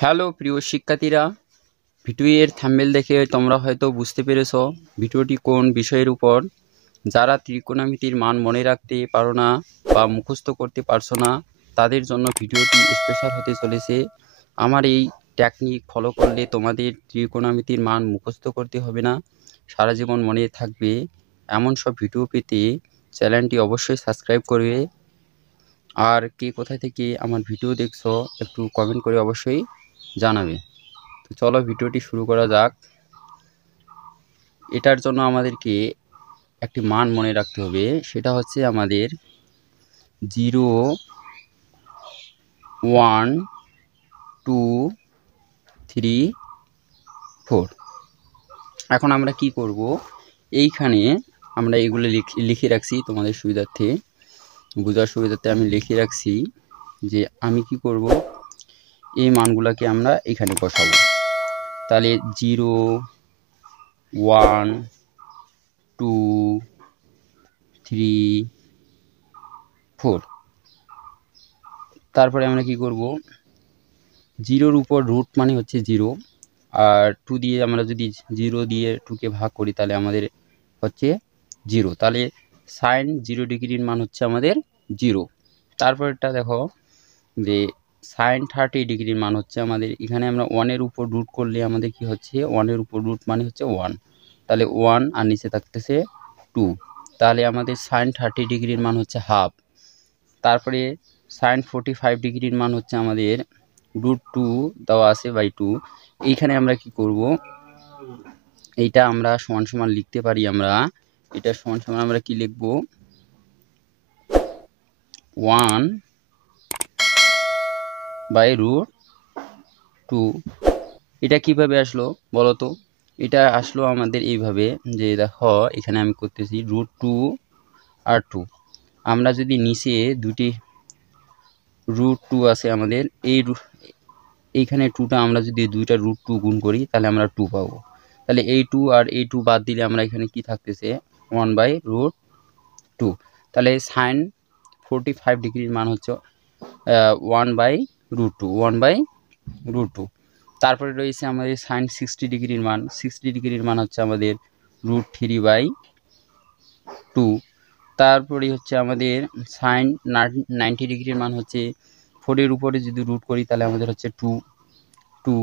Hello প্রিয় শিক্ষার্থীরা, ভিডিওর থাম্বনেল দেখে তোমরা হয়তো বুঝতে পেরেছো ভিডিওটি কোন বিষয়ের উপর। যারা ত্রিকোণমিতির মান মনে রাখতে পারো না বা মুখস্থ করতে পারছো না, তাদের জন্য ভিডিওটি স্পেশাল হতে চলেছে। আমার এই টেকনিক ফলো করলে তোমাদের ত্রিকোণমিতির মান মুখস্থ করতে হবে না, সারা জীবন মনে থাকবে। এমন সব ভিডিও পেতে চ্যানেলটি অবশ্যই সাবস্ক্রাইব করবে। আর কে কোথায় থেকে আমার ভিডিও দেখছো একটু কমেন্ট করে অবশ্যই জানাবে। তো চলো ভিডিওটি শুরু করা যাক। এটার জন্য আমাদেরকে একটি মান মনে রাখতে হবে, সেটা হচ্ছে আমাদের 0, 1, 2, 3, 4। এখন আমরা কি করব, এইখানে আমরা এগুলো লিখে রাখছি তোমাদের সুবিধার্থে, বোঝার সুবিধার্থে আমি লিখে রাখছি যে আমি কি করব, এই মানগুলোকে আমরা এখানে বসাবো। তাহলে 0, 1, 2, 3, 4। তারপরে আমরা কি করব, 0-র উপর রুট মানে হচ্ছে 0, আর 2 দিয়ে আমরা যদি 0 দিয়ে 2কে ভাগ করি তাহলে আমাদের হচ্ছে 0। তাহলে সাইন 0 ডিগ্রির মান হচ্ছে আমাদের 0। তারপরটা দেখো যে সাইন 30 ডিগ্রির মান হচ্ছে আমাদের, এখানে আমরা 1-এর উপর রুট করলে আমাদের কি হচ্ছে, 1-এর উপর রুট মানে হচ্ছে 1, তাহলে 1 আর নিচে থাকতেছে 2, তাহলে আমাদের সাইন 30 ডিগ্রির মান হচ্ছে হাফ। তারপরে সাইন 45 ডিগ্রির মান হচ্ছে আমাদের √2 দেওয়া আছে বাই 2। এইখানে আমরা কি করব, এইটা আমরা সমান সমান লিখতে পারি, আমরা এটা সমান সমান আমরা কি লিখব, 1 বাই √2। এটা কিভাবে আসলো বলো তো? এটা আসলো আমাদের এইভাবে যে দেখো এখানে আমি করতেছি √2 আর 2। আমরা যদি নিচে দুটি √2 আছে আমাদের, এইখানে 2টা আমরা যদি দুইটা √2 গুণ করি তাহলে আমরা 2 পাবো। তাহলে এই 2 আর এই 2 বাদ দিলে আমরা এখানে কি থাকতেছে, 1 বাই √2। তাহলে সাইন 45 ডিগ্রির মান হচ্ছে 1 বাই √2, 1 বাই √2। তারপরে রয়েছে আমাদের সাইন 60 ডিগ্রির মান, 60 ডিগ্রির মান হচ্ছে আমাদের √3 বাই 2। তারপরে হচ্ছে আমাদের সাইন 90 ডিগ্রির মান হচ্ছে 4-এর উপরে যদি রুট করি তাহলে আমাদের হচ্ছে 2,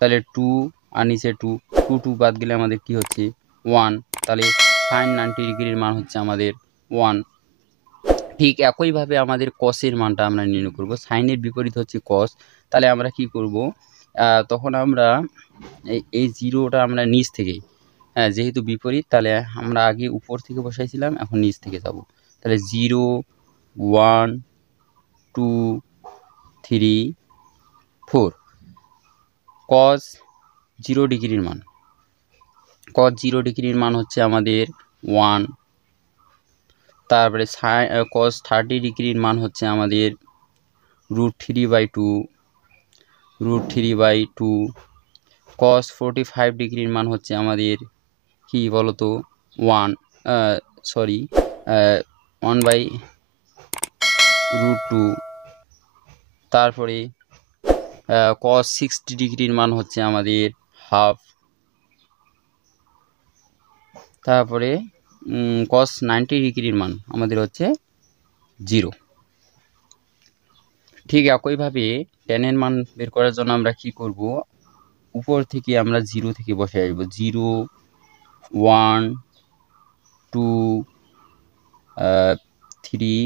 তাহলে 2 আর নিচে 2 বাদ গেলে আমাদের কি হচ্ছে 1, তাহলে সাইন 90 ডিগ্রির মান হচ্ছে আমাদের 1। ঠিক একইভাবে আমাদের কসের মানটা আমরা নির্ণয় করব, সাইনের বিপরীত হচ্ছে কস। তাহলে আমরা কি করব, তখন আমরা এই 0টা আমরা নিচ থেকে, যেহেতু বিপরীত তাহলে আমরা আগে উপর থেকে বসাইছিলাম, এখন নিচ থেকে যাব। তাহলে 0, 1, 2, 3, 4। কস 0 ডিগ্রির মান, কস 0 ডিগ্রির মান হচ্ছে আমাদের 1। তারপরে কস 30 ডিগ্রির মান হচ্ছে আমাদের √3 বাই 2, √3 বাই 2। কস 45 ডিগ্রির মান হচ্ছে আমাদের কি বলতো 1, 1 বাই √2। তারপরে কস 60 ডিগ্রির মান হচ্ছে আমাদের হাফ। তারপরে কস 90 ডিগ্রির মান আমাদের হচ্ছে 0। ঠিক একইভাবে ট্যানের মান বের করার জন্য আমরা কি করব, উপর থেকে আমরা 0 থেকে বসে আসবো, 0, 1, 2, 3,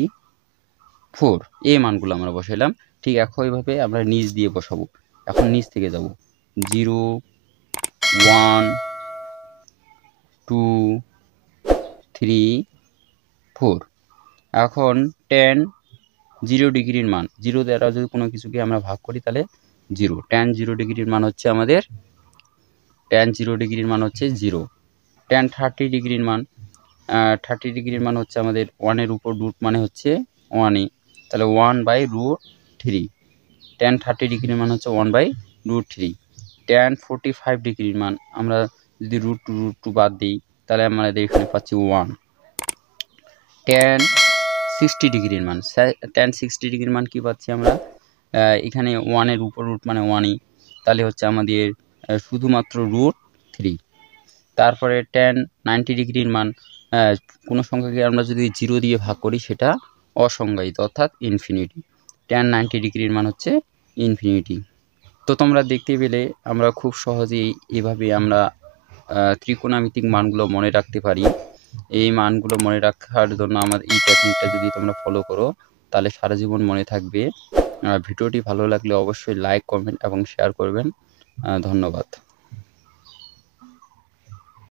4 এই মানগুলো আমরা বসাইলাম। ঠিক একইভাবে আমরা নিচ দিয়ে বসাবো, এখন নিচ থেকে যাব 0, 1, 2, 3, 4। এখন ট্যান 0 ডিগ্রির মান, 0 দ্বারা যদি কোনো কিছুকে আমরা ভাগ করি তাহলে 0, ট্যান 0 ডিগ্রির মান হচ্ছে আমাদের, ট্যান 0 ডিগ্রির মান হচ্ছে 0। ট্যান 30 ডিগ্রির মান, 30 ডিগ্রির মান হচ্ছে আমাদের 1-এর উপর রুট মানে হচ্ছে 1, তাহলে 1 বাই √3। ট্যান 30 ডিগ্রির মান হচ্ছে 1 বাই √3। ট্যান 45 ডিগ্রির মান আমরা যদি √2 বাদ দিই তাহলে আমাদের এখানে পাচ্ছি 1। ট্যান 60 ডিগ্রির মান, ট্যান 60 ডিগ্রির মান কি পাচ্ছি আমরা, এখানে 1-এর উপর রুট মানে 1, তাহলে হচ্ছে আমাদের শুধুমাত্র √3। তারপরে tan 90 ডিগ্রির মান কোনো সংখ্যাকে আমরা যদি 0 দিয়ে ভাগ করি সেটা অসংজ্ঞায়িত অর্থাৎ ইনফিনিটি। tan 90 ডিগ্রির মান হচ্ছে ইনফিনিটি। তো তোমরা দেখতে পেলে আমরা খুব সহজেই এভাবে আমরা ত্রিকোণমিতিক মানগুলো মনে রাখতে পারি। এই মানগুলো মনে রাখার জন্য আমার এই টেকনিকটা যদি তোমরা ফলো করো তাহলে সারা জীবন মনে থাকবে। ভিডিওটি ভালো লাগলে অবশ্যই লাইক, কমেন্ট এবং শেয়ার করবেন। ধন্যবাদ।